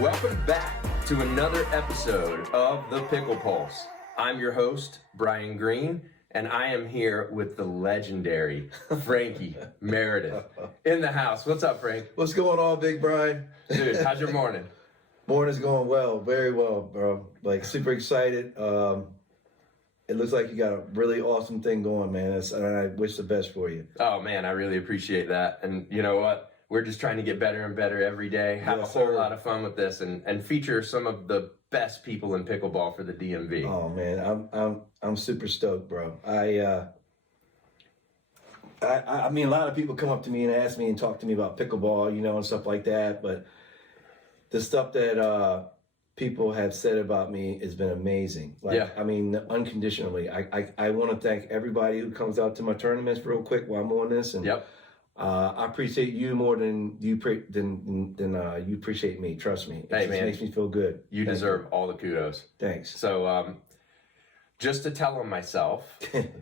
Welcome back to another episode of the Pickle Pulse. I'm your host, Brian Green, and I am here with the legendary Frankie Meredith in the house. What's up, Frank? What's going on, Big Brian? Dude, how's your morning? Morning's going well, very well, bro. Like, super excited. It looks like you got a really awesome thing going, man. And I wish the best for you. Oh, man, I really appreciate that. And you know what? We're just trying to get better and better every day, have a whole lot of fun with this, and feature some of the best people in pickleball for the DMV. Oh, man, I'm super stoked, bro. I mean, a lot of people come up to me and ask me and talk to me about pickleball, you know, and stuff like that. But the stuff that people have said about me has been amazing. Like, yeah. I mean, unconditionally. I want to thank everybody who comes out to my tournaments real quick while I'm on this. And yep. I appreciate you more than you you appreciate me. Trust me. It makes me feel good. You deserve all the kudos. Thanks. So, just to tell on myself,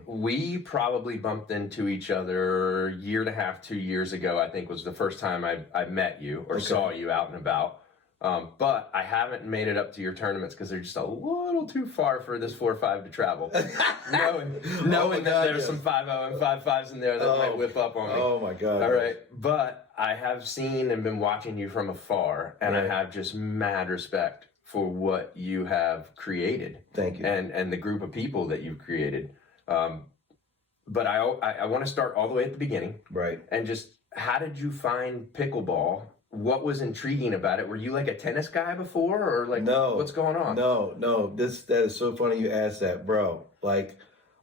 we probably bumped into each other a year and a half, 2 years ago, I think was the first time I met you or saw you out and about. But I haven't made it up to your tournaments because they're just a little too far for this 4-5 to travel. knowing that there's some 5-0 and 5-5s in there that might whip up on me. Oh my God. All right. But I have seen and been watching you from afar, and I have just mad respect for what you have created. Thank you. And the group of people that you've created. But I want to start all the way at the beginning. Right. And just, how did you find pickleball? What was intriguing about it? Were you like a tennis guy before, or like, no, what's going on? No. That is so funny you asked that, bro. Like,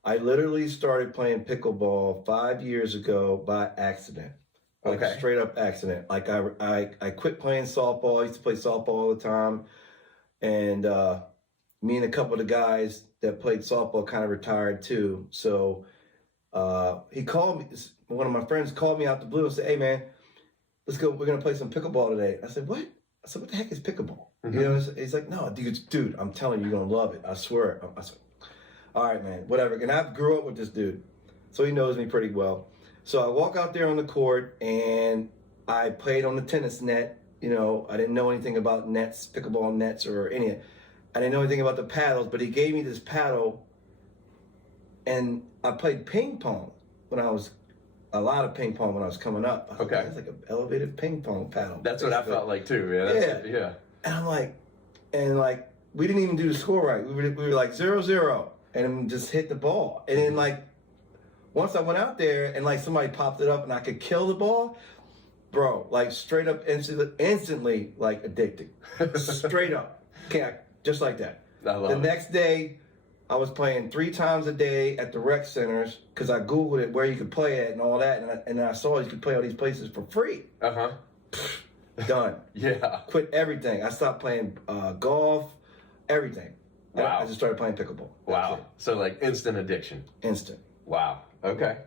I literally started playing pickleball 5 years ago by accident. Like, straight up accident. Like, I quit playing softball. I used to play softball all the time. And me and a couple of the guys that played softball kind of retired too. So he called me, one of my friends called me out the blue and said, "Hey man, let's go, we're going to play some pickleball today." I said, "What?" I said, "What the heck is pickleball?" Mm-hmm. You know, he's like, "No, dude, I'm telling you, you're going to love it. I swear." I said, "All right, man, whatever." And I grew up with this dude, so he knows me pretty well. So I walk out there on the court, and I played on the tennis net. You know, I didn't know anything about nets, pickleball nets, or any. I didn't know anything about the paddles, but he gave me this paddle, and I played ping pong when I was coming up. Okay. It's like an elevated ping pong paddle. That's what I felt like too, man. Yeah. And I'm like, we didn't even do the score right. We were like 0-0, and just hit the ball. And then like, once I went out there and like somebody popped it up and I could kill the ball, bro, like straight up instantly like addicted. Straight up. Just like that. The next day, I was playing 3 times a day at the rec centers because I Googled it where you could play it and all that. And I saw you could play all these places for free. Uh-huh. Done. Yeah. Quit everything. I stopped playing golf, everything. Wow. I just started playing pickleball. Wow. So like instant addiction. Instant. Wow. Okay.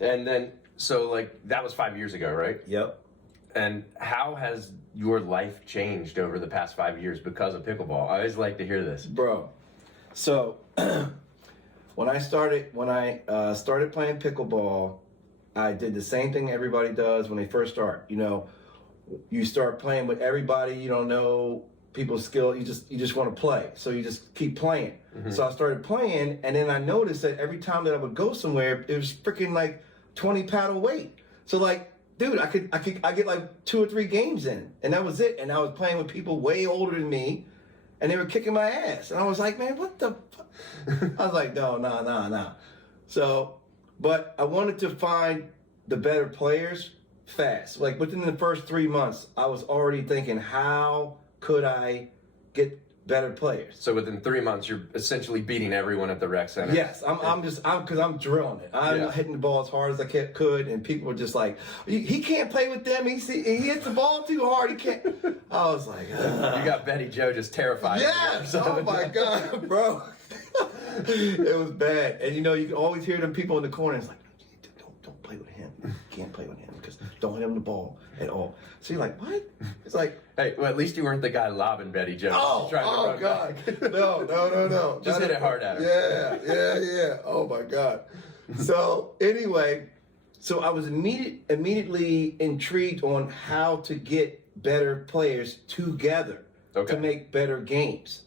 And then, so like that was 5 years ago, right? Yep. And how has your life changed over the past 5 years because of pickleball? I always like to hear this. Bro. So when I started playing pickleball, I did the same thing everybody does when they first start. You know, you start playing with everybody, you don't know people's skill, you just want to play. So you just keep playing. Mm-hmm. So I started playing, and then I noticed that every time that I would go somewhere, it was freaking like 20 paddle weight. So like, dude, I get like 2 or 3 games in, and that was it. And I was playing with people way older than me, and they were kicking my ass. And I was like, man, what the fuck? I was like, no. So, but I wanted to find the better players fast. Like within the first 3 months, I was already thinking, how could I get better players? So within 3 months, you're essentially beating everyone at the rec center. Yes, because I'm drilling it. I'm hitting the ball as hard as I could, and people were just like, he can't play with them. He hits the ball too hard. He can't. I was like, You got Betty Joe just terrified. Yes. Oh my God, bro. It was bad, and you know you can always hear them people in the corner. It's like, don't play with him. You can't play with him because don't hit him the ball at all. So you're like, what? It's like, hey, well, at least you weren't the guy lobbing Betty Joe. Oh God. No. Just hit it hard at her. Yeah. Oh my God. So anyway, so I was immediately intrigued on how to get better players together to make better games.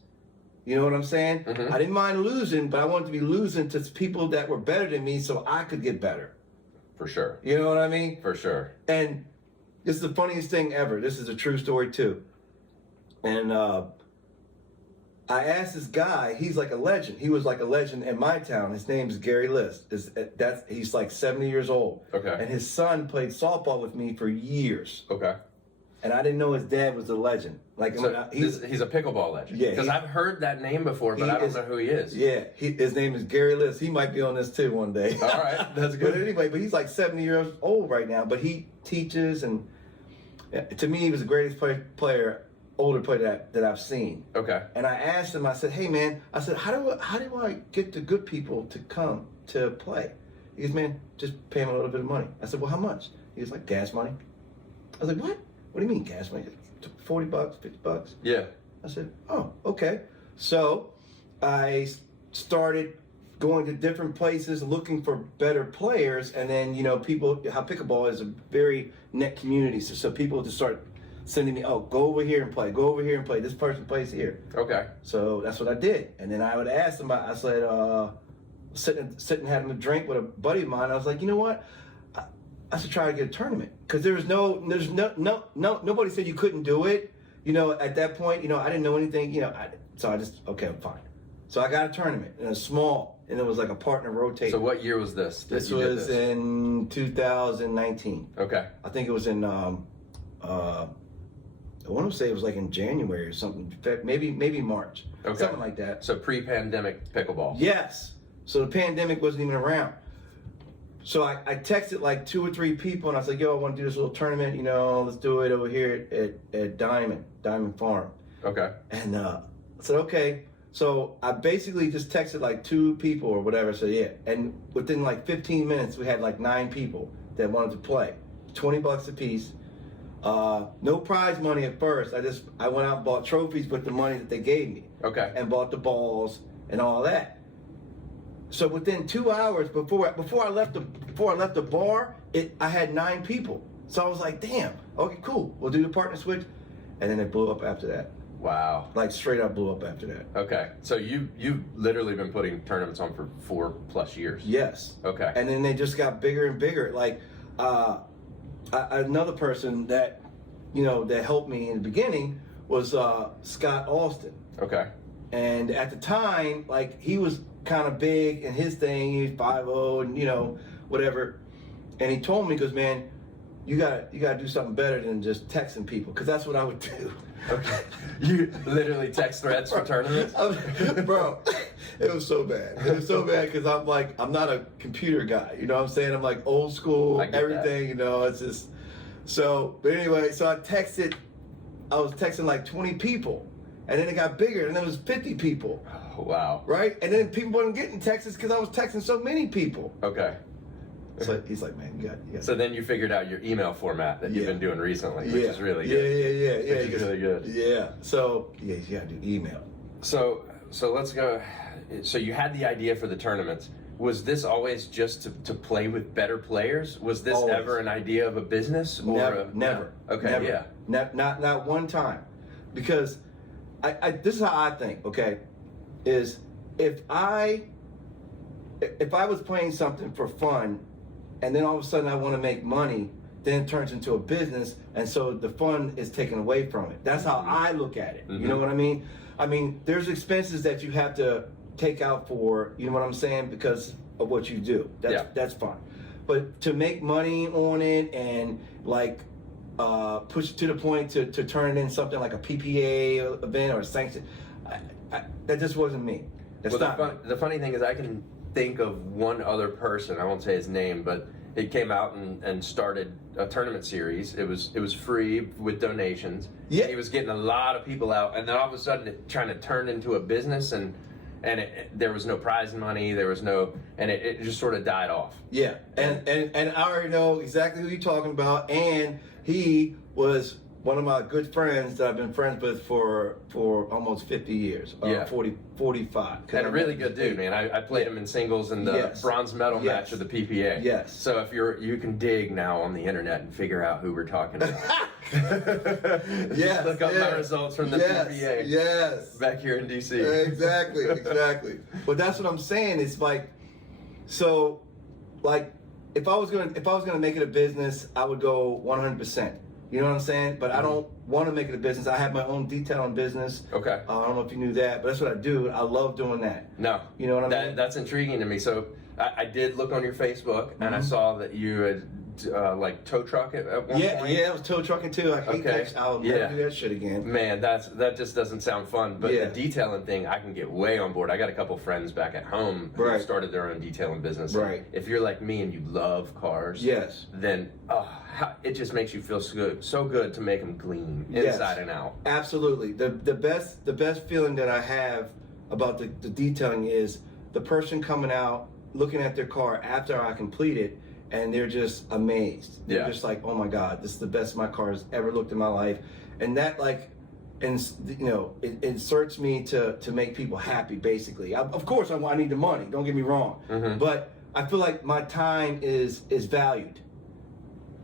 You know what I'm saying? Mm-hmm. I didn't mind losing, but I wanted to be losing to people that were better than me so I could get better. For sure. You know what I mean? For sure. And this is the funniest thing ever. This is a true story too. And I asked this guy, he's like a legend. He was like a legend in my town. His name's Gary List. He's like 70 years old. Okay. And his son played softball with me for years. Okay. And I didn't know his dad was a legend. Like so he's a pickleball legend. Yeah. Because I've heard that name before, but I don't know who he is. Yeah. His name is Gary List. He might be on this too one day. All right. That's good. But anyway, he's like 70 years old right now. But he teaches, and to me, he was the greatest older player that I've seen. Okay. And I asked him, I said, hey man, I said, how do I get the good people to come to play? He goes, man, just pay him a little bit of money. I said, well, how much? He was like, gas money. I was like, what? What do you mean gas money? $40, $50? Yeah. I said, oh, okay. So I started going to different places looking for better players, and then, how Pickleball is a very net community, so people just start sending me, oh, go over here and play, this person plays here. Okay. So that's what I did. And then I would ask them, I said, sitting having a drink with a buddy of mine, I was like, you know what? I should try to get a tournament. Because there's nobody said you couldn't do it. At that point, I didn't know anything, so I just, okay, fine. So I got a tournament, and it was small, and it was like a partner rotation. So what year was this? This was in 2019. Okay. I think it was in, I want to say it was like in January or something, maybe March, something like that. So pre-pandemic pickleball. Yes. So the pandemic wasn't even around. So I texted like 2 or 3 people, and I was like, yo, I want to do this little tournament, let's do it over here at Diamond Farm. Okay. And I said, okay. So I basically just texted like 2 people or whatever, so yeah. And within like 15 minutes, we had like 9 people that wanted to play. $20 a piece. No prize money at first. I went out and bought trophies with the money that they gave me. Okay. And bought the balls and all that. So within 2 hours before I left the bar, I had 9 people. So I was like, damn, okay, cool. We'll do the partner switch. And then it blew up after that. Wow. Like straight up blew up after that. Okay. So you've literally been putting tournaments on for 4+ years. Yes. Okay. And then they just got bigger and bigger. Like another person that that helped me in the beginning was Scott Alston. Okay. And at the time, like, he was kind of big in his thing. He was 5'0", and whatever. And he told me, he goes, man, you gotta do something better than just texting people, because that's what I would do. Okay. You literally text threads for tournaments? Bro, it was so bad. It was so bad because I'm not a computer guy. You know what I'm saying? I'm like old school, everything, it's just. So, but anyway, so I was texting like 20 people. And then it got bigger, and then it was 50 people. Oh, wow. Right? And then people weren't getting texts because I was texting so many people. Okay. So he's like, man, you got. So then you figured out your email format that you've been doing recently, which is really good. Yeah. Which is really good. Yeah. So you got to do email. So let's go. So you had the idea for the tournaments. Was this always just to play with better players? Was this ever an idea of a business? Or never. Okay. Never. Yeah. Not one time, because this is how I think. Okay, is if I was playing something for fun, and then all of a sudden I want to make money, then it turns into a business, and so the fun is taken away from it. That's how I look at it. Mm-hmm. You know what I mean? I mean, there's expenses that you have to take out for, you know what I'm saying, because of what you do. That's fine. But to make money on it and like push it to the point to turn it in something like a PPA event or a sanction, that just wasn't me. That's not the funny thing is I can think of one other person, I won't say his name, but it came out and started a tournament series. It was free with donations. Yeah. He was getting a lot of people out, and then all of a sudden it trying to turn into a business, and there was no prize money, there was no, and it just sort of died off. Yeah, and I already know exactly who you're talking about, and he was one of my good friends that I've been friends with for almost 50 years. 45. And a really good dude, man. I played him in singles in the bronze medal match of the PPA. Yes. So if you can dig now on the internet and figure out who we're talking about. Yes. Look up my results from the PPA. Yes. Back here in DC. Exactly. But that's what I'm saying. It's like, so, like, if I was gonna make it a business, I would go 100%. You know what I'm saying? But I don't want to make it a business. I have my own detailing business. Okay. I don't know if you knew that, but that's what I do. I love doing that. No. You know what I mean? That's intriguing to me. So I did look on your Facebook, and I saw that you had like tow truck at one point. Yeah, it was tow trucking too. I hate that. I'll never do that shit again. Man, that just doesn't sound fun. But the detailing thing, I can get way on board. I got a couple friends back at home who started their own detailing business. Right. If you're like me and you love cars, then it just makes you feel so good to make them gleam inside and out. Absolutely. The best feeling that I have about the detailing is the person coming out, looking at their car after I complete it, and they're just amazed. They're just like, oh my God, this is the best my car has ever looked in my life. And that, like, and you know, it inserts me to make people happy, basically. Of course, I need the money, don't get me wrong. But I feel like my time is valued.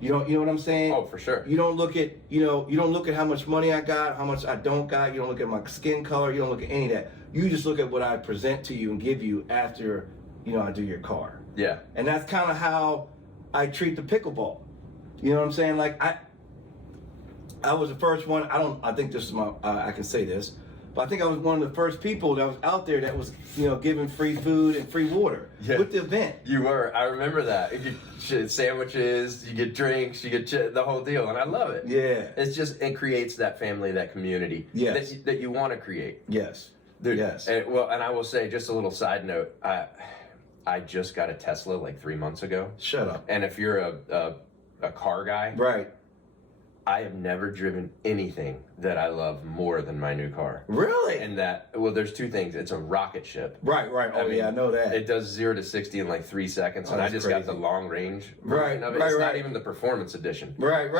You know what I'm saying? Oh, for sure. You don't look at, you don't look at how much money I got, how much I don't got. You don't look at my skin color. You don't look at any of that. You just look at what I present to you and give you after, I do your car. Yeah. And that's kind of how I treat the pickleball. You know what I'm saying? Like I was the first one. I think this is I can say this, but I think I was one of the first people that was out there that was, giving free food and free water with the event. You were. I remember that. You get sandwiches, you get drinks, you get the whole deal, and I love it. Yeah. It creates that family, that community that you want to create. Yes. Dude, yes. And I will say, just a little side note, I just got a Tesla like 3 months ago. Shut up. And if you're a car guy, right, I have never driven anything that I love more than my new car. Really? And there's two things. It's a rocket ship. Right. Oh, I know that. It does 0 to 60 in like 3 seconds, and I just got the long range version of it. It's not even the performance edition. Right.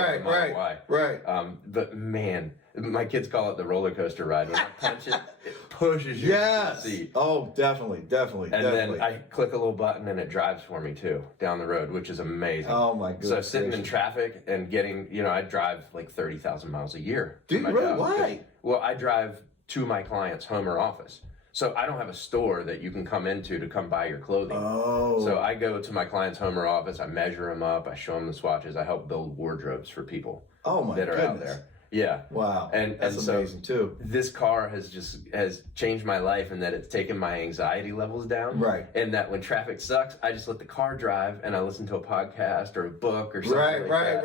But man, my kids call it the roller coaster ride. When I punch it, it pushes you to the seat. Oh, definitely. And then I click a little button and it drives for me too down the road, which is amazing. Oh my goodness. So sitting in traffic and getting, I drive like 30,000 miles a year. Dude, really? Why? Well, I drive to my client's home or office. So I don't have a store that you can come into to come buy your clothing. Oh. So I go to my client's home or office, I measure them up, I show them the swatches, I help build wardrobes for people that are out there. Yeah. Wow. And that's amazing too. This car has changed my life in that it's taken my anxiety levels down. Right. And that when traffic sucks, I just let the car drive and I listen to a podcast or a book or something Right.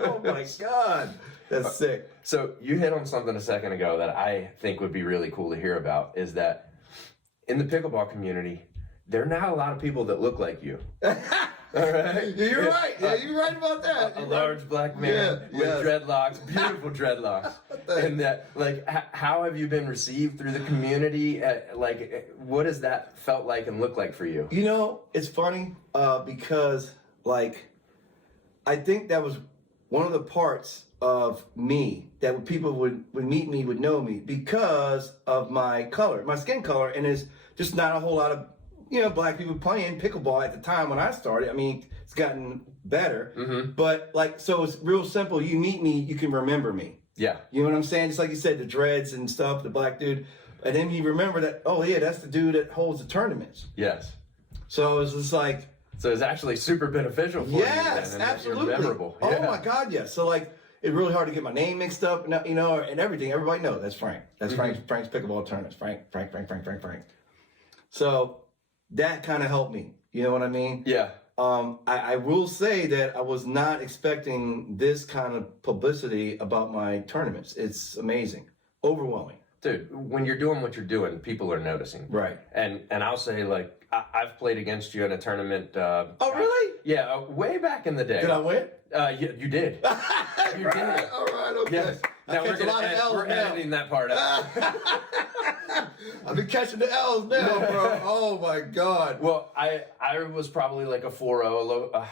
Oh my God. That's sick. So you hit on something a second ago that I think would be really cool to hear about, is that in the pickleball community, there are not a lot of people that look like you. All right. You're right. Yeah, you're right about that. A large black man with dreadlocks, beautiful dreadlocks. And that, like, how have you been received through the community? Like, what has that felt like and looked like for you? It's funny because, like, I think that was one of the parts of me that people would meet me, would know me because of my color, my skin color, and there's just not a whole lot of black people playing pickleball at the time when I started. I mean, it's gotten better, but so it's real simple. You meet me, you can remember me. Yeah. You know what I'm saying? Just like you said, the dreads and stuff, the black dude. And then you remember that, oh yeah, that's the dude that holds the tournaments. Yes. So it's just like. So it's actually super beneficial for you. Yes, absolutely. Memorable. Oh my God, yes. So like, it's really hard to get my name mixed up, and everything. Everybody knows that's Frank. That's Frank's pickleball tournaments. Frank. So that kind of helped me. You know what I mean? Yeah. I will say that I was not expecting this kind of publicity about my tournaments. It's amazing. Overwhelming. Dude, when you're doing what you're doing, people are noticing. Right. And I'll say, like, I've played against you in a tournament. Oh, really? Yeah, way back in the day. Did I win? You did. You did. All right, okay. Yes. Now we're editing that part out. I've been catching the L's now, bro. Oh my God. Well, I was probably like a 4-0,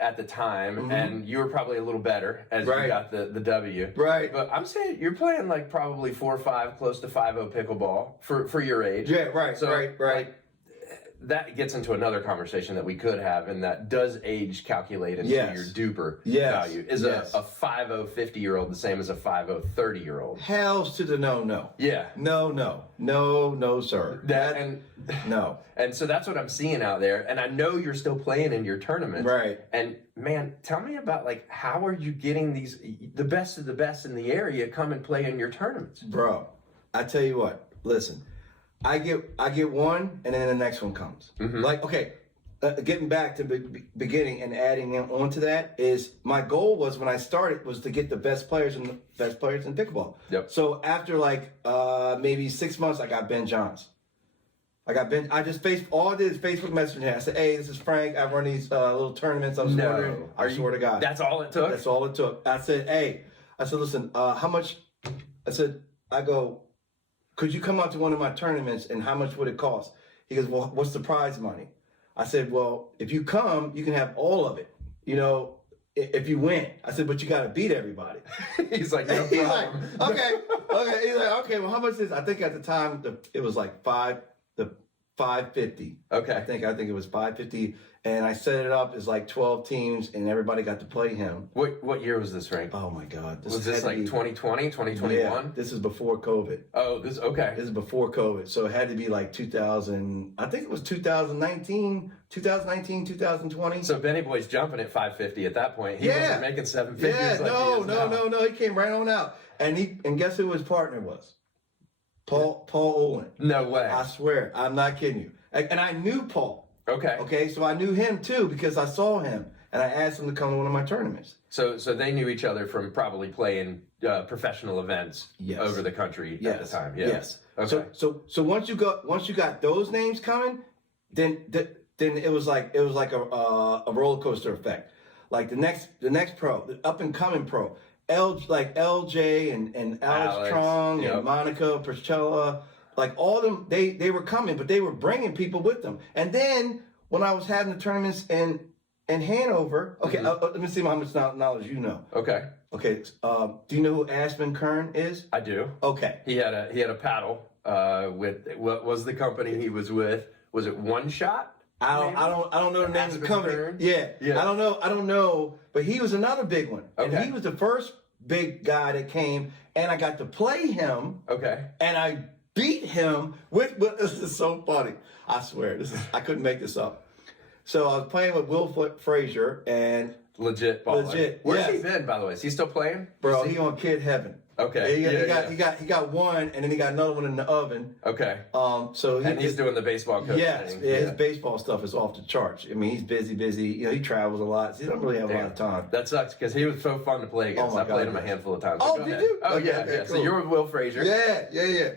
at the time, and you were probably a little better as you got the W. Right. But I'm saying you're playing like probably 4-5, close to 5-0 pickleball for your age. Yeah, right, so, right. Like, that gets into another conversation that we could have, and that does age calculate into your duper value. Is a 5-0 50-year-old the same as a 5-0 30-year-old? Hells to the no. Yeah. No, sir. No. And so that's what I'm seeing out there, and I know you're still playing in your tournaments. Right. And man, tell me about like how are you getting the best of the best in the area come and play in your tournaments? Bro, I tell you what. Listen. I get one, and then the next one comes. Like, okay, getting back to the beginning and adding on to that is my goal was when I started was to get the best players in pickleball. Yep. So after like maybe 6 months, I got Ben Johns. I just all I did is Facebook Messenger. I said, "Hey, this is Frank. I run these little tournaments. I was wondering." I swear to God, that's all it took. That's all it took. I said, "Hey," I said, "Listen, how much?" I go. Could you come out to one of my tournaments and how much would it cost? He goes, well, what's the prize money? I said, well, if you come, you can have all of it. You know, if you win. I said, but you got to beat everybody. He's like, no problem. He's like, okay. He's like, okay, well, how much is, I think at the time it was like $550. Okay. I think it was $550. And I set it up as like 12 teams, and everybody got to play him. What year was this, Frank? Oh, my God. Was this like 2020, 2021? Yeah, this is before COVID. Oh, okay. This is before COVID. So it had to be like 2000, I think it was 2019, 2020. So Benny Boy's jumping at 550 at that point. He wasn't making 750. Yeah, no. He came right on out. And guess who his partner was? Paul Olin. No way. I swear. I'm not kidding you. And I knew Paul. Okay, so I knew him too because I saw him and I asked him to come to one of my tournaments. So they knew each other from probably playing professional events over the country at the time. Yeah. Yes. Okay. So once you got those names coming, then it was like a roller coaster effect. Like the next pro, the up and coming pro, LJ and Alex Trong and Monica Priscilla. Like all of them, they were coming, but they were bringing people with them. And then when I was having the tournaments in Hanover, let me see how much knowledge you know. Okay. Do you know who Ashman Kern is? I do. Okay. He had a paddle with what was the company he was with? Was it One Shot? I don't know the name of the company. Yeah. I don't know. But he was another big one. Okay. And he was the first big guy that came, and I got to play him. Okay. And I beat him with this is so funny. I swear, I couldn't make this up. So I was playing with Will Frazier and legit baller. Legit. Where's he been, by the way? Is he still playing? Bro, he on Kid Heaven. Okay. He got one, and then he got another one in the oven. Okay. So he's doing the baseball coach thing. Yeah, his baseball stuff is off the charts. I mean, he's busy. You know, he travels a lot. So he doesn't really have a lot of time. That sucks because he was so fun to play against. I played him a handful of times. Oh, did you? Oh, yeah. Cool. So you're with Will Frazier. Yeah.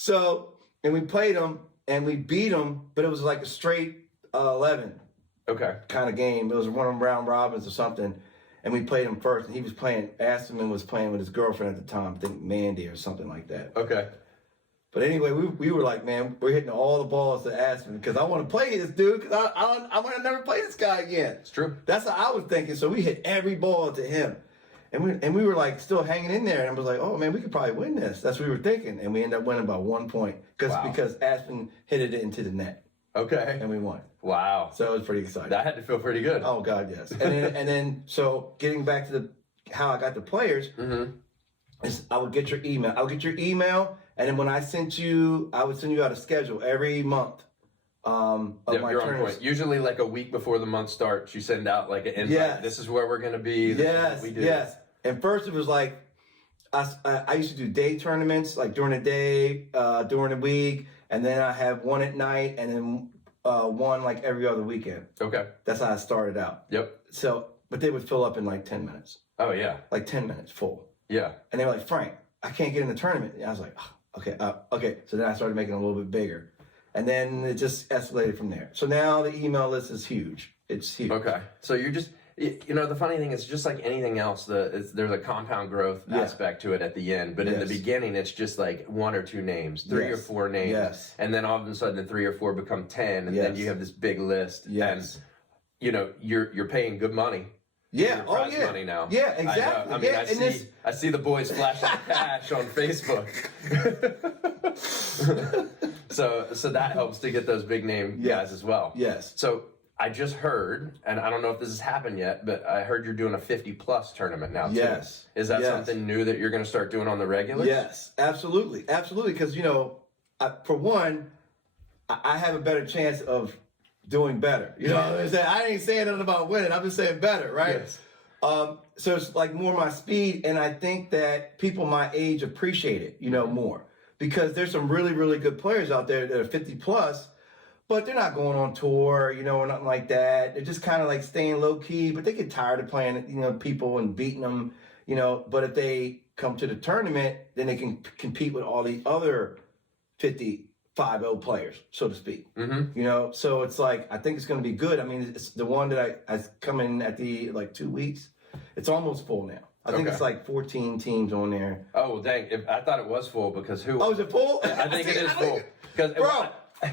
So, and we played him, and we beat him, but it was like a straight 11 kind of game. It was one of them round robins or something, and we played him first, and he was playing, Asperman was playing with his girlfriend at the time, I think Mandy or something like that. Okay. But anyway, we were like, man, we're hitting all the balls to Asperman because I want to play this dude because I want to never play this guy again. It's true. That's how I was thinking. So we hit every ball to him. And we were like still hanging in there, and I was like, oh man, we could probably win this. That's what we were thinking, and we ended up winning by 1 point because Aspen hit it into the net. Okay. And we won. Wow. So it was pretty exciting. That had to feel pretty good. Oh God, yes. And then so getting back to how I got the players, is I would get your email. And then when I sent you, I would send you out a schedule every month. Of my you're on point. Usually like a week before the month starts, you send out like an invite. Yes. This is where we're going to be. Yes. And first it was like, I used to do day tournaments, like during the day, during the week. And then I have one at night and then one like every other weekend. Okay. That's how I started out. Yep. So, but they would fill up in like 10 minutes. Oh, yeah. Like 10 minutes full. Yeah. And they were like, Frank, I can't get in the tournament. And I was like, oh, okay. So then I started making it a little bit bigger. And then it just escalated from there. So now the email list is huge. It's huge. Okay. So you're just, the funny thing is just like anything else, there's a compound growth aspect to it at the end. But in the beginning, it's just like one or two names, three or four names. Yes. And then all of a sudden the 3 or 4 become 10. And then you have this big list. Yes. you know, you're paying good money. Yeah. Oh yeah. Money now. Yeah. Exactly. I mean, I see the boys flashing cash on Facebook. so that helps to get those big name guys as well. Yes. So I just heard, and I don't know if this has happened yet, but I heard you're doing a 50+ tournament now too. Yes. Is that something new that you're going to start doing on the regular? Yes, absolutely, absolutely. Because you know, for one, I have a better chance of doing better. You know what I'm saying? I ain't saying nothing about winning. I'm just saying better, right? Yes. So it's like more my speed, and I think that people my age appreciate it, you know, more because there's some really, really good players out there that are 50+. But they're not going on tour, you know, or nothing like that. They're just kind of like staying low key, but they get tired of playing, you know, people and beating them, you know. But if they come to the tournament, then they can compete with all the other 50-50 players, so to speak. Mm-hmm. You know, so it's like, I think it's going to be good. I mean, it's the one that I come in at the, like 2 weeks. It's almost full now. I think it's like 14 teams on there. Oh, well, dang. I thought it was full because who? Oh, is it full? I think it is full. Bro. I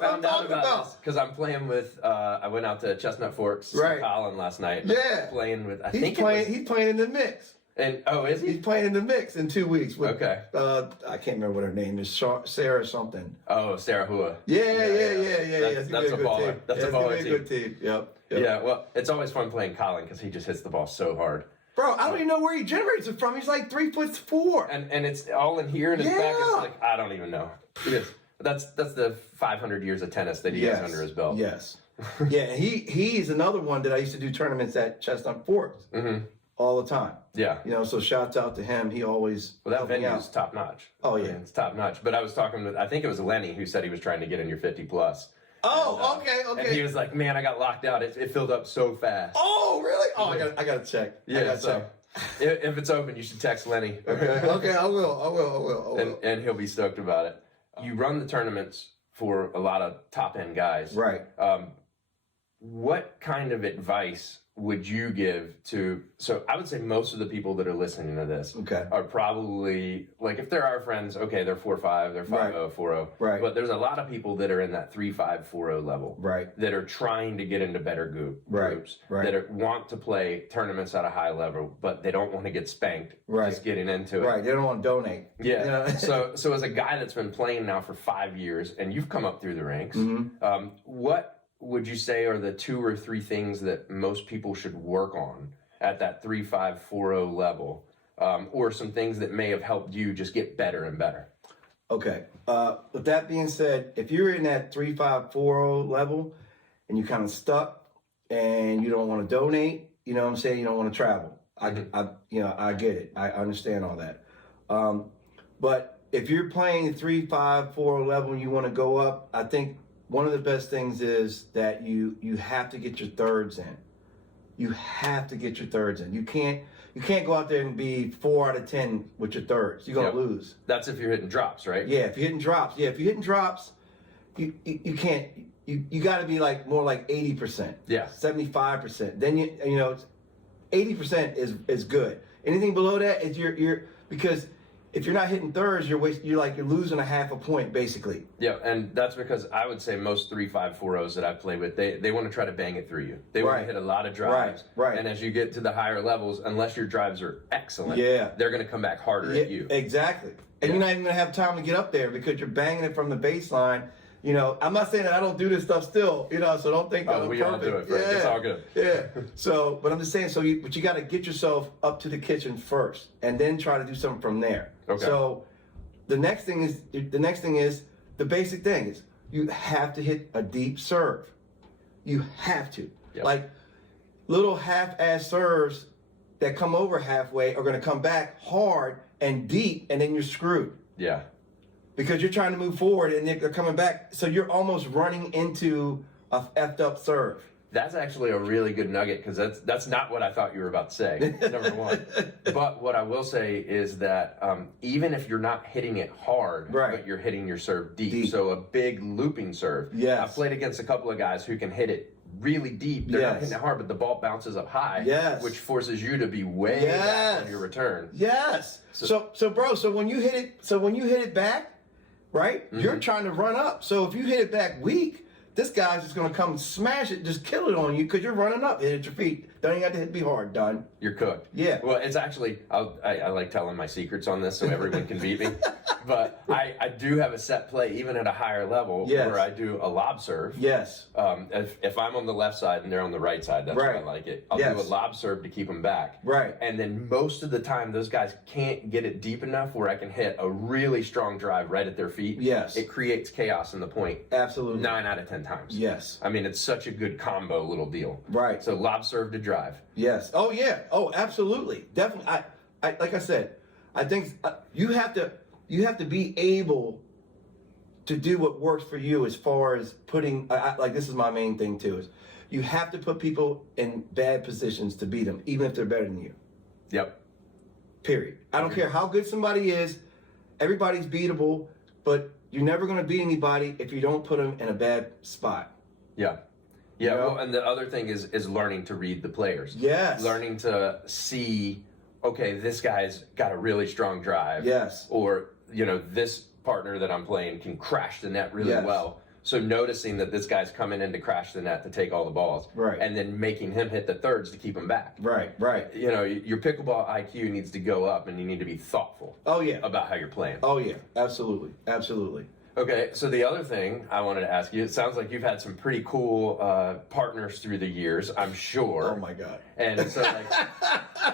found out about this because I'm playing with. I went out to Chestnut Forks, Colin last night. Yeah, playing with. He's playing in the mix. And is he? He's playing in the mix in 2 weeks. With, okay. I can't remember what her name is. Sarah something. Oh, Sarah Hua. Yeah. That's a baller. That's a baller team. Good team. Yep. Yeah. Well, it's always fun playing Colin because he just hits the ball so hard. Bro, I don't even know where he generates it from. He's like 3'4". And it's all in here in his back. It's like I don't even know. It is. That's the 500 years of tennis that he has under his belt. Yes. Yeah, and he's another one that I used to do tournaments at Chestnut Forks all the time. Yeah. You know, so shouts out to him. He always that venue's top notch. Oh yeah, it's top notch. But I was talking with I think it was Lenny who said he was trying to get in your 50+. Oh, and, okay. And he was like, "Man, I got locked out. It filled up so fast." Oh, really? Oh, I got to check. Yeah, if it's open, you should text Lenny. Okay, I will. And he'll be stoked about it. You run the tournaments for a lot of top end guys, right? What kind of advice would you give to? So I would say most of the people that are listening to this, are probably like if they're our friends, they're 4.5, they're 5.0, 4.0, right? But there's a lot of people that are in that 3.5, 4.0 level, right? That are trying to get into better groups, that want to play tournaments at a high level, but they don't want to get spanked, just getting into it, right? They don't want to donate, yeah. You know? so as a guy that's been playing now for 5 years, and you've come up through the ranks, what would you say are the 2 or 3 things that most people should work on at that 3.5, 4.0 level, or some things that may have helped you just get better and better? Okay. With that being said, if you're in that 3.5, 4.0 level and you're kind of stuck and you don't want to donate, you know what I'm saying? You don't want to travel. I get it. I understand all that. But if you're playing 3.5, 4.0 level and you want to go up, I think one of the best things is that you have to get your thirds in. You have to get your thirds in. You can't go out there and be 4 out of 10 with your thirds. You're gonna lose. That's if you're hitting drops, right? Yeah, if you're hitting drops. Yeah, if you're hitting drops, you can't. You got to be like more like 80%. Yeah, 75%. Then you know, 80% is good. Anything below that is you're because. If you're not hitting thirds, you're losing a half a point basically. Yeah, and that's because I would say most 3.5, 4.0s that I play with, they want to try to bang it through you. They want to hit a lot of drives. Right. And as you get to the higher levels, unless your drives are excellent, they're going to come back harder at you. Exactly. And you're not even going to have time to get up there because you're banging it from the baseline. You know, I'm not saying that I don't do this stuff still, you know, so don't think that we all do it, Frank. It's all good. Yeah. So, but I'm just saying, but you got to get yourself up to the kitchen first and then try to do something from there. Okay. So the next thing is the basic thing is you have to hit a deep serve. You have to. Yep. Like little half-ass serves that come over halfway are going to come back hard and deep, and then you're screwed. Yeah. Because you're trying to move forward and they're coming back. So you're almost running into a effed up serve. That's actually a really good nugget because that's not what I thought you were about to say, number one. But what I will say is that even if you're not hitting it hard, but you're hitting your serve deep, so a big looping serve. Yes. I've played against a couple of guys who can hit it really deep. They're not hitting it hard, but the ball bounces up high, which forces you to be way back on your return. Yes. So when you hit it back, right? Mm-hmm. You're trying to run up. So if you hit it back weak, this guy's just gonna come smash it, just kill it on you because you're running up, hit your feet. Don't even have to be hard. Done. You're cooked. Yeah. Well, it's actually I like telling my secrets on this so everyone can beat me. But I do have a set play even at a higher level where I do a lob serve. Yes. If I'm on the left side and they're on the right side, that's why I like it. I'll do a lob serve to keep them back. Right. And then most of the time, those guys can't get it deep enough where I can hit a really strong drive right at their feet. Yes. It creates chaos in the point. Absolutely. 9 out of 10 times. Yes. I mean, it's such a good combo little deal. Right. So lob serve to drive. Yes. Oh yeah. Oh, absolutely. Definitely. I like I said, I think you have to be able to do what works for you as far as putting. Like this is my main thing too. Is you have to put people in bad positions to beat them, even if they're better than you. Yep. Period. I don't care how good somebody is. Everybody's beatable, but you're never going to beat anybody if you don't put them in a bad spot. Yeah. Yeah, You know? well, and the other thing is learning to read the players. Yes. Learning to see, okay, this guy's got a really strong drive. Yes. Or, this partner that I'm playing can crash the net really well. So noticing that this guy's coming in to crash the net to take all the balls. Right. And then making him hit the thirds to keep him back. Right. Your pickleball IQ needs to go up and you need to be thoughtful. Oh yeah. About how you're playing. Oh yeah. Absolutely. Okay, so the other thing I wanted to ask you, it sounds like you've had some pretty cool partners through the years, I'm sure. Oh my God. And so,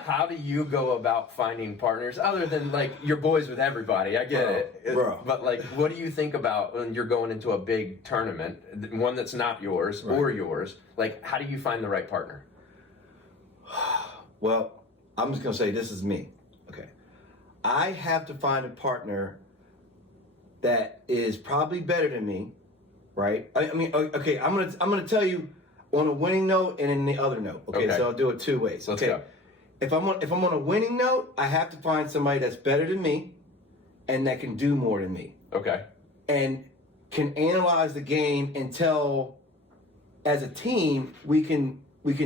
how do you go about finding partners other than, you're boys with everybody? I get it. Bro. But, what do you think about when you're going into a big tournament, one that's not yours or yours? How do you find the right partner? Well, I'm just going to say this is me. Okay. I have to find a partner that is probably better than me, right? I mean, okay, I'm gonna tell you on a winning note and in the other note. Okay, so I'll do it two ways. Let's okay, go. If I'm on a winning note, I have to find somebody that's better than me, and that can do more than me. Okay. And can analyze the game and tell, as a team, we can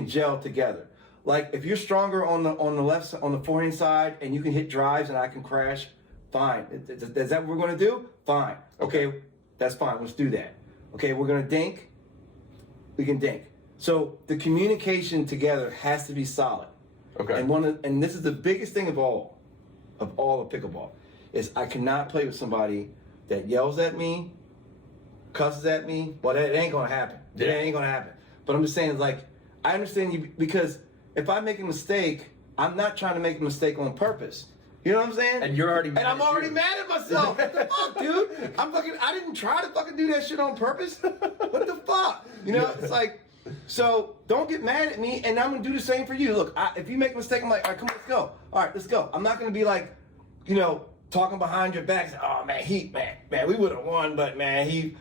gel together. Like if you're stronger on the left on the forehand side and you can hit drives and I can crash. Fine. Is that what we're going to do? Fine. Okay, that's fine. Let's do that. Okay, we're going to dink. We can dink. So the communication together has to be solid. Okay. And this is the biggest thing of all of pickleball is I cannot play with somebody that yells at me, cusses at me. Well, that ain't going to happen. Yeah. It ain't going to happen. But I'm just saying, I understand you because if I make a mistake, I'm not trying to make a mistake on purpose. You know what I'm saying? And you're already mad. And I'm already mad at myself. What the fuck, dude? I didn't try to fucking do that shit on purpose. What the fuck? It's so don't get mad at me, and I'm gonna do the same for you. Look, if you make a mistake, I'm like, all right, come on, let's go. All right, let's go. I'm not gonna be talking behind your back. Saying, oh man, we would have won, but man, he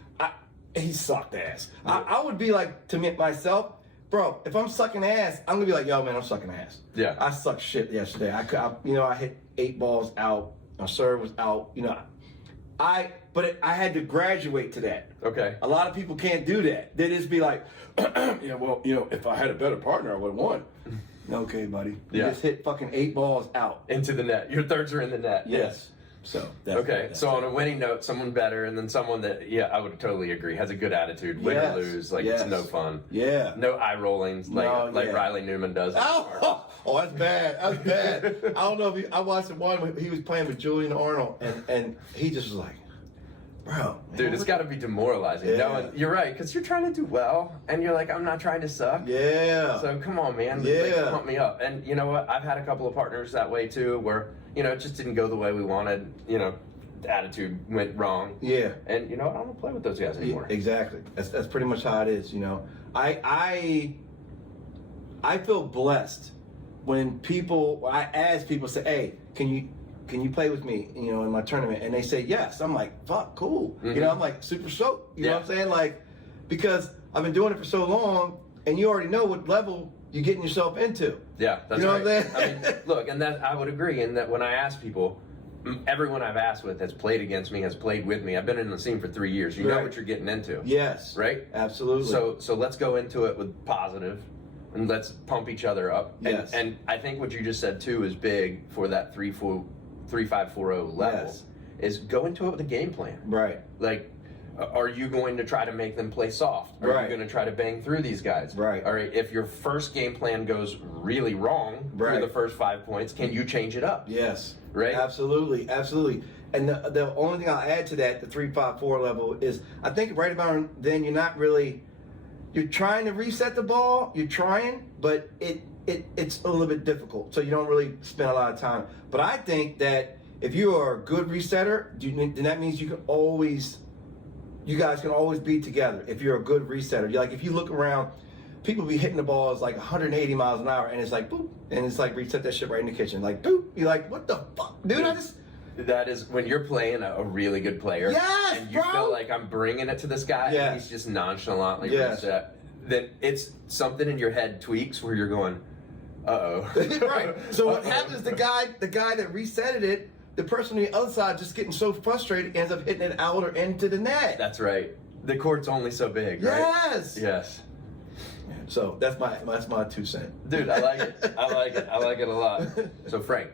sucked ass. I would be like to myself. Bro, if I'm sucking ass, I'm gonna be like, yo, man, I'm sucking ass. Yeah. I sucked shit yesterday. I hit 8 balls out. My serve was out. I had to graduate to that. Okay. A lot of people can't do that. They just be like, if I had a better partner, I would have won. Okay, buddy. You just hit fucking 8 balls out. Into the net. Your thirds are in the net. Yes. So that's on a winning note, someone better, and then someone that, I would totally agree, has a good attitude, win or lose, it's no fun. Yeah. No eye rollings like Riley Newman does. Oh, that's bad. That's bad. I don't know if I watched the one when he was playing with Julian Arnold, and he just was like, bro. Man, dude, it's got to be demoralizing. Yeah. Knowing, you're right, because you're trying to do well, and you're like, I'm not trying to suck. Yeah. So come on, man. Pump me up. And you know what? I've had a couple of partners that way too, where it just didn't go the way we wanted. The attitude went wrong. Yeah. And I don't want to play with those guys anymore. Yeah, exactly. That's pretty much how it is. I feel blessed when I ask people, say, hey, can you play with me, in my tournament? And they say yes. I'm like, fuck, cool. Mm-hmm. I'm like super stoked. You know what I'm saying? Because I've been doing it for so long, and you already know what level you're getting yourself into. Yeah, that's you know right. What I'm saying? I mean, look, and that I would agree. And that when I ask people, everyone I've asked with has played against me, has played with me. I've been in the scene for 3 years. You know what you're getting into. Yes. Right? Absolutely. So let's go into it with positive, and let's pump each other up. Yes. And I think what you just said too is big for that 3-5-4-0 level. Yes. Is go into it with a game plan. Right. Are you going to try to make them play soft? Are you going to try to bang through these guys? Right. All right. If your first game plan goes really wrong through the first 5 points, can you change it up? Yes. Right. Absolutely. And the only thing I'll add to that, the 3-5-4 level, is I think right about then you're trying to reset the ball. You're trying, but it's a little bit difficult. So you don't really spend a lot of time. But I think that if you are a good resetter, then that means you guys can always be together if you're a good resetter. If you look around, people be hitting the balls like 180 miles an hour, and it's like, boop, and it's like reset that shit right in the kitchen. Like, boop, you're like, what the fuck? Dude, That is when you're playing a really good player. Yes, and you feel like I'm bringing it to this guy, and he's just nonchalantly reset. Then it's something in your head tweaks where you're going, uh-oh. Right. So what happens, the guy that resetted it, the person on the other side just getting so frustrated ends up hitting it out or into the net. That's right. The court's only so big, right? Yes. Yes. So that's my 2 cents. Dude, I like it. I like it a lot. So Frank,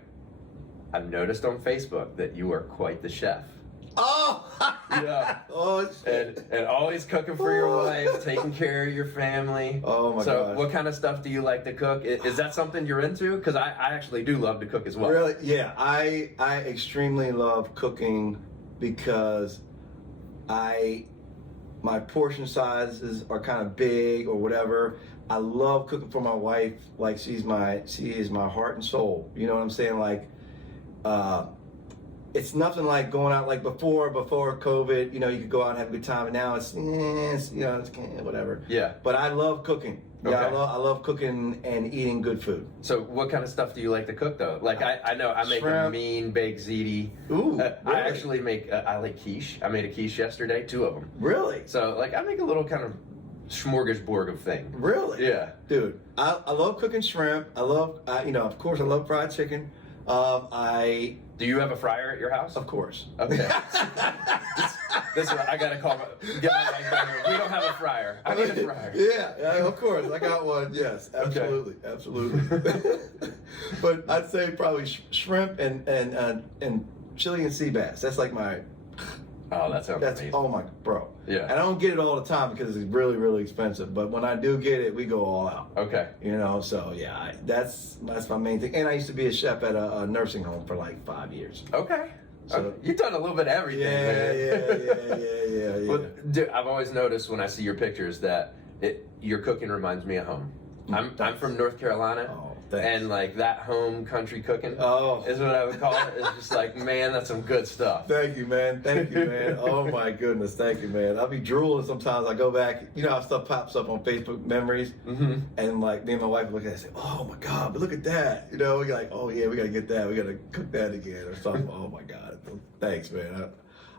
I've noticed on Facebook that you are quite the chef. Oh! Yeah. Oh, shit. And always cooking for your wife, taking care of your family. Oh, my God. So what kind of stuff do you like to cook? Is that something you're into? Because I actually do love to cook as well. Really? Yeah. I extremely love cooking because my portion sizes are kind of big or whatever. I love cooking for my wife. Like she is my heart and soul. You know what I'm saying? Like, it's nothing like going out like before COVID. You could go out and have a good time, and now it's whatever. Yeah. But I love cooking. Yeah, Okay. I love cooking and eating good food. So what kind of stuff do you like to cook though? Like I know I make a mean baked ziti. Ooh, really? I actually make I like quiche. I made a quiche yesterday, 2 of them. Really? So like I make a little kind of smorgasbord of thing. Really? Yeah. Dude, I love cooking shrimp. Of course I love fried chicken. Do you have a fryer at your house? Of course. Okay. This I gotta call. Get my mic down here. We don't have a fryer. I need a fryer. Yeah, of course. I got one. Yes, absolutely, absolutely. But I'd say probably shrimp and Chilean sea bass. That's like my. Oh, that sounds amazing. Oh my, bro. Yeah. And I don't get it all the time because it's really, really expensive. But when I do get it, we go all out. Okay. So yeah, that's my main thing. And I used to be a chef at a nursing home for like 5 years. Okay. So, you've done a little bit of everything. Yeah. Well, dude, I've always noticed when I see your pictures that your cooking reminds me of home. I'm from North Carolina. Oh, thanks. And like that home country cooking is what I would call it. It's just like, man, that's some good stuff. Thank you, man. Oh my goodness, thank you, man. I'll be drooling sometimes. I go back, how stuff pops up on Facebook memories, and like me and my wife look at it and say, "Oh my God, but look at that!" We're like, "Oh yeah, we gotta get that. We gotta cook that again or something." Oh my God, thanks, man.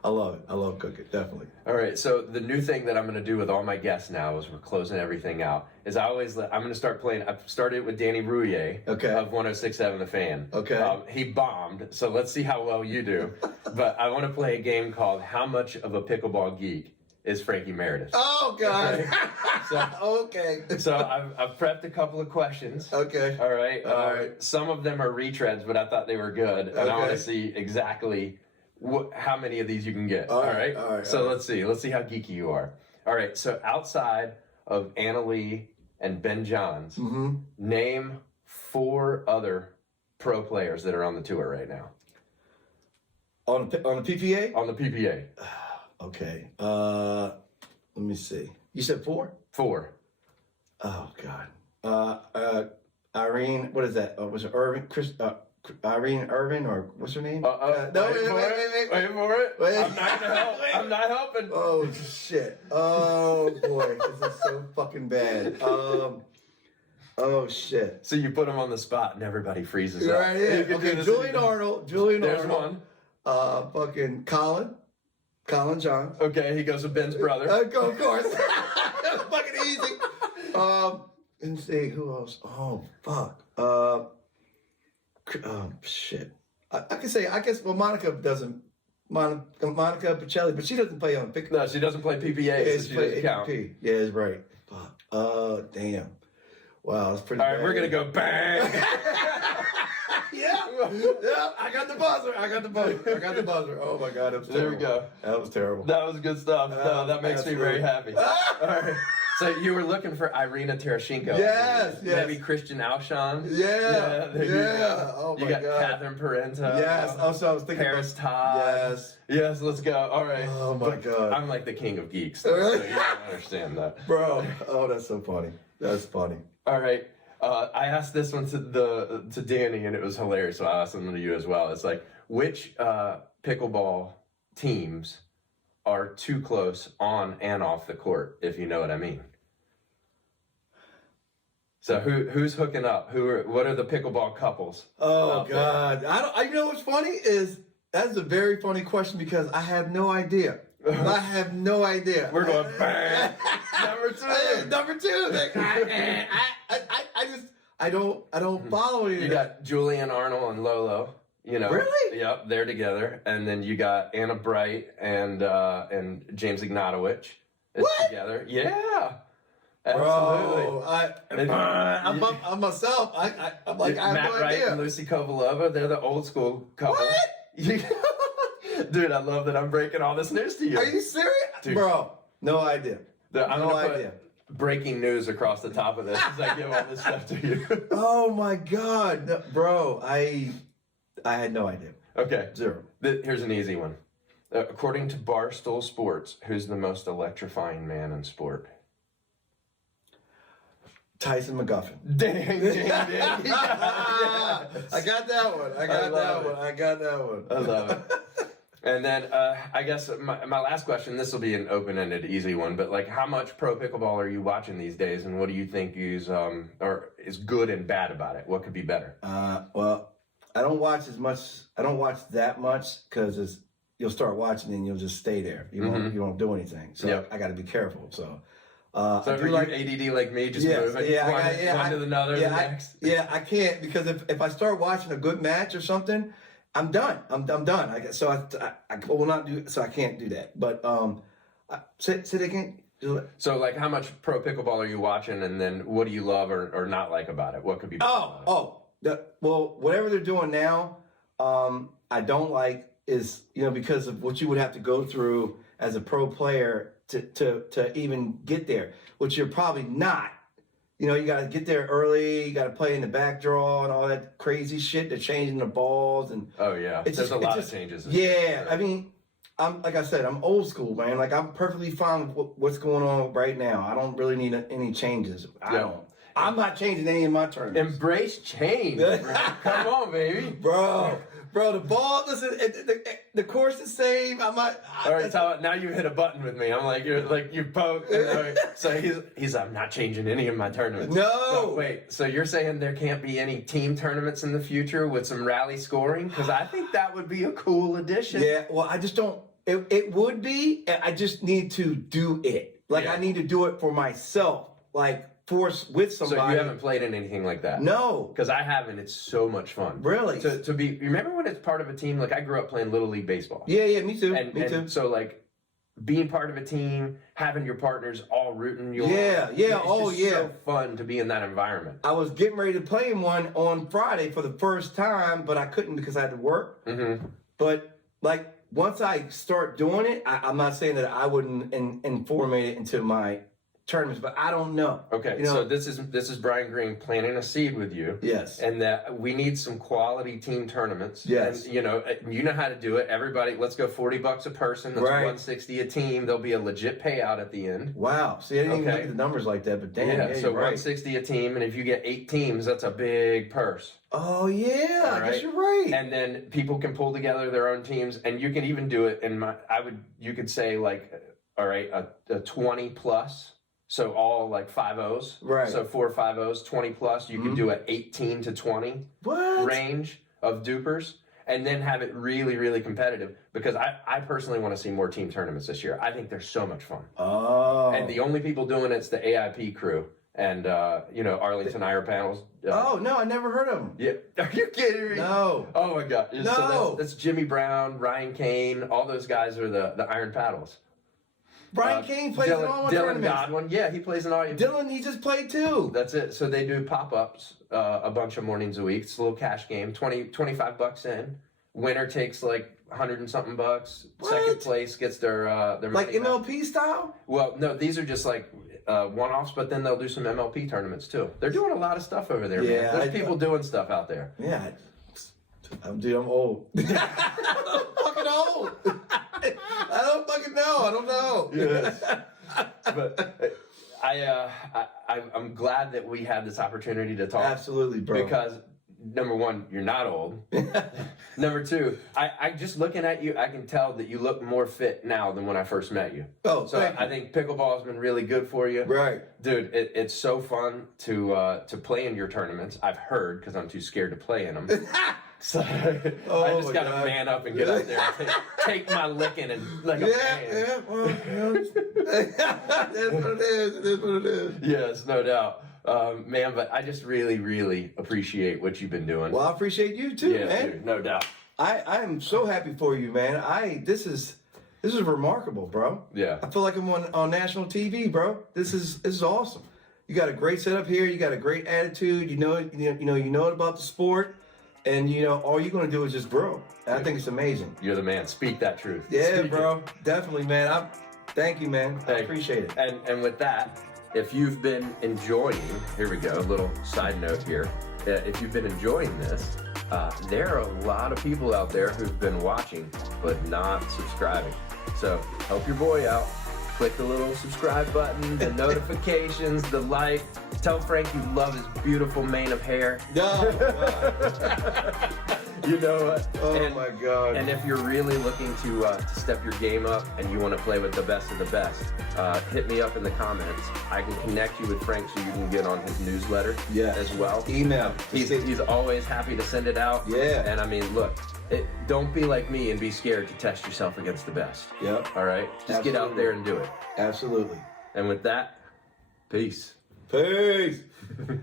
I love it. I love cooking, definitely. All right, so the new thing that I'm going to do with all my guests now is we're closing everything out. I'm going to start playing. I've started with Danny Rouillet of 106.7 The Fan. Okay. He bombed, so let's see how well you do. But I want to play a game called How Much of a Pickleball Geek is Frankie Meredith? Oh, God. Okay. So I've prepped a couple of questions. Okay. All right. All right. Some of them are retreads, but I thought they were good. And I want to see exactly how many of these you can get. All right. So let's see. Let's see how geeky you are. All right. So outside of Anna Lee and Ben Johns, name 4 other pro players that are on the tour right now. On the PPA? On the PPA. Okay. Let me see. You said 4? 4. Oh God. Irene. What is that? Was it Irvin? Irene Irvin, or what's her name? No, wait for it. I'm not gonna help. I'm not helping. Oh shit. Oh boy, this is so fucking bad. Oh shit. So you put them on the spot and everybody freezes up. Right, yeah. Okay, Julian Arnold. There's one. Fucking Colin John. Okay, he goes with Ben's brother. Of course. That's fucking easy. Let's see, who else? Oh, fuck. Shit. I can say, I guess, well, Monica Pacelli, but she doesn't play on Pickler. No, she doesn't play PPA, so she doesn't count. Yeah, that's right. Fuck. Damn. Wow, that's pretty bad. All right, we're going to go bang. Yeah, I got the buzzer. Oh my God, that was terrible. There we go. That was terrible. That was good stuff. No, that makes me very happy. All right. So you were looking for Irina Tereshchenko. Yes. Maybe Christian Alshon. Yeah. There you go. Oh my You got God. Catherine Parenta. Yes. Also, I was thinking Paris Todd. Yes. Yes, let's go. All right. Oh my God. I'm like the king of geeks. Really? So you don't understand that. Bro. Oh, that's so funny. That's funny. All right. I asked this one to Danny, and it was hilarious. So I asked them to you as well. It's like, which pickleball teams are too close on and off the court, if you know what I mean? So who's hooking up? What are the pickleball couples? Oh God. I you know what's funny is that's a very funny question because I have no idea. I have no idea. We're going bang. Number two. Like, I don't follow anything. You got Julian Arnold and Lolo. You know. Really? Yep, they're together. And then you got Anna Bright and James Ignatowicz together. Yeah. Absolutely. Bro, I'm myself. I'm like, I have Matt no Wright idea. and Lucy Kovalova, they're the old school couple. What? Dude, I love that I'm breaking all this news to you. Are you serious? Dude. Bro, no idea. I'm no gonna put idea. breaking news across the top of this as I give all this stuff to you. Oh my God. No, bro, I had no idea. Okay. Zero. Here's an easy one. According to Barstool Sports, who's the most electrifying man in sport? Tyson McGuffin. Dang. I got that one. I got that one. I love it. And then I guess my last question, this will be an open-ended, easy one, but like how much pro pickleball are you watching these days, and what do you think is good and bad about it? What could be better? Well, I don't watch as much. I don't watch that much because you'll start watching and you'll just stay there. You won't do anything. So Yep. I got to be careful. So. So are you ADD like me, just moving one to another, the next? Yeah, I can't because if I start watching a good match or something, I'm done. I'm done. I will not do. So I can't do that. But say it again. So like, how much pro pickleball are you watching, and then what do you love or not like about it? What could be better about it? Well, whatever they're doing now, I don't like is because of what you would have to go through as a pro player to even get there, which you're probably not. You got to get there early. You got to play in the back draw and all that crazy shit. They're changing the balls and oh yeah, there's a lot of changes. Yeah, I mean, I'm like I said, I'm old school, man. Like I'm perfectly fine with what's going on right now. I don't really need any changes. I'm not changing any of my tournaments. Embrace change. Bro. Come on, baby. Bro, the ball, listen, the course is the same. I'm not. All right, now you hit a button with me. I'm like, you poke. So he's I'm not changing any of my tournaments. No. So, wait, so you're saying there can't be any team tournaments in the future with some rally scoring? Because I think that would be a cool addition. Yeah, well, I just don't. It would be. I just need to do it. Like, I need to do it for myself. Like, force with somebody. So you haven't played in anything like that? No. Because I haven't. It's so much fun. Really? To be, remember when it's part of a team? Like, I grew up playing Little League Baseball. Yeah, me too. Me too. So, like, being part of a team, having your partners all rooting you on. It's so fun to be in that environment. I was getting ready to play in one on Friday for the first time, but I couldn't because I had to work. Mm-hmm. But, like, once I start doing it, I'm not saying that I wouldn't formate it into my tournaments, but I don't know. Okay, so this is Brian Green planting a seed with you. Yes. And that we need some quality team tournaments. Yes. And, you know how to do it. Everybody, let's go $40 a person. That's $160 a team. There'll be a legit payout at the end. Wow. See, I didn't even look at the numbers like that, but damn. Yeah, so right. $160 a team, and if you get 8 teams, that's a big purse. Oh, yeah. I guess you're right. And then people can pull together their own teams, and you can even do it you could say like, all right, a 20 plus. So all like 5-0s. Right. So 4 5-0s, 20 plus. You could do an 18 to 20 range of dupers, and then have it really, really competitive. Because I personally want to see more team tournaments this year. I think they're so much fun. Oh. And the only people doing it's the AIP crew. And, Arlington Iron Panels. Oh, no, I never heard of them. Yeah. Are you kidding me? No. Oh, my God. No. So that's Jimmy Brown, Ryan Kane. All those guys are the Iron Paddles. Brian Kane plays in all my tournaments. Godwin, yeah, he plays in all your... Dylan, he just played too. That's it. So they do pop-ups a bunch of mornings a week. It's a little cash game, 25 bucks in. Winner takes like 100 and something bucks. What? Second place gets their like money MLP back. style? Well, no, these are just like one-offs, but then they'll do some MLP tournaments too. They're doing a lot of stuff over there, man. There's people doing stuff out there. Yeah. I'm old. I'm fucking old. I don't fucking know. I don't know. Yes. But I'm glad that we had this opportunity to talk. Absolutely, bro. Because number one, you're not old. Number two, I just looking at you, I can tell that you look more fit now than when I first met you. Oh, so I think pickleball has been really good for you. Right. Dude, it's so fun to play in your tournaments. I've heard, because I'm too scared to play in them. So I just got to man up and get up there and take my licking and like a man. Yeah, well, that's what it is. It is what it is. Yes, no doubt. Man, but I just really, really appreciate what you've been doing. Well, I appreciate you too, man. Dude, no doubt. I am so happy for you, man. This is remarkable, bro. Yeah. I feel like I'm on national TV, bro. This is awesome. You got a great setup here. You got a great attitude. You know it about the sport, and all you're gonna do is just grow. And I think it's amazing. You're the man. Speak that truth. Yeah, Speak bro. Definitely, man. Thank you, man. I appreciate it. And with that, if you've been enjoying, here we go, a little side note here. If you've been enjoying this, there are a lot of people out there who've been watching but not subscribing. So help your boy out. Click the little subscribe button, the notifications, the like. Tell Frank you love his beautiful mane of hair. No. You know what? Oh my God. And if you're really looking to step your game up and you want to play with the best of the best, hit me up in the comments. I can connect you with Frank so you can get on his newsletter as well. Email. He's always happy to send it out. Yeah. And I mean, look, don't be like me and be scared to test yourself against the best. Yep. All right? Just get out there and do it. Absolutely. And with that, peace. Peace.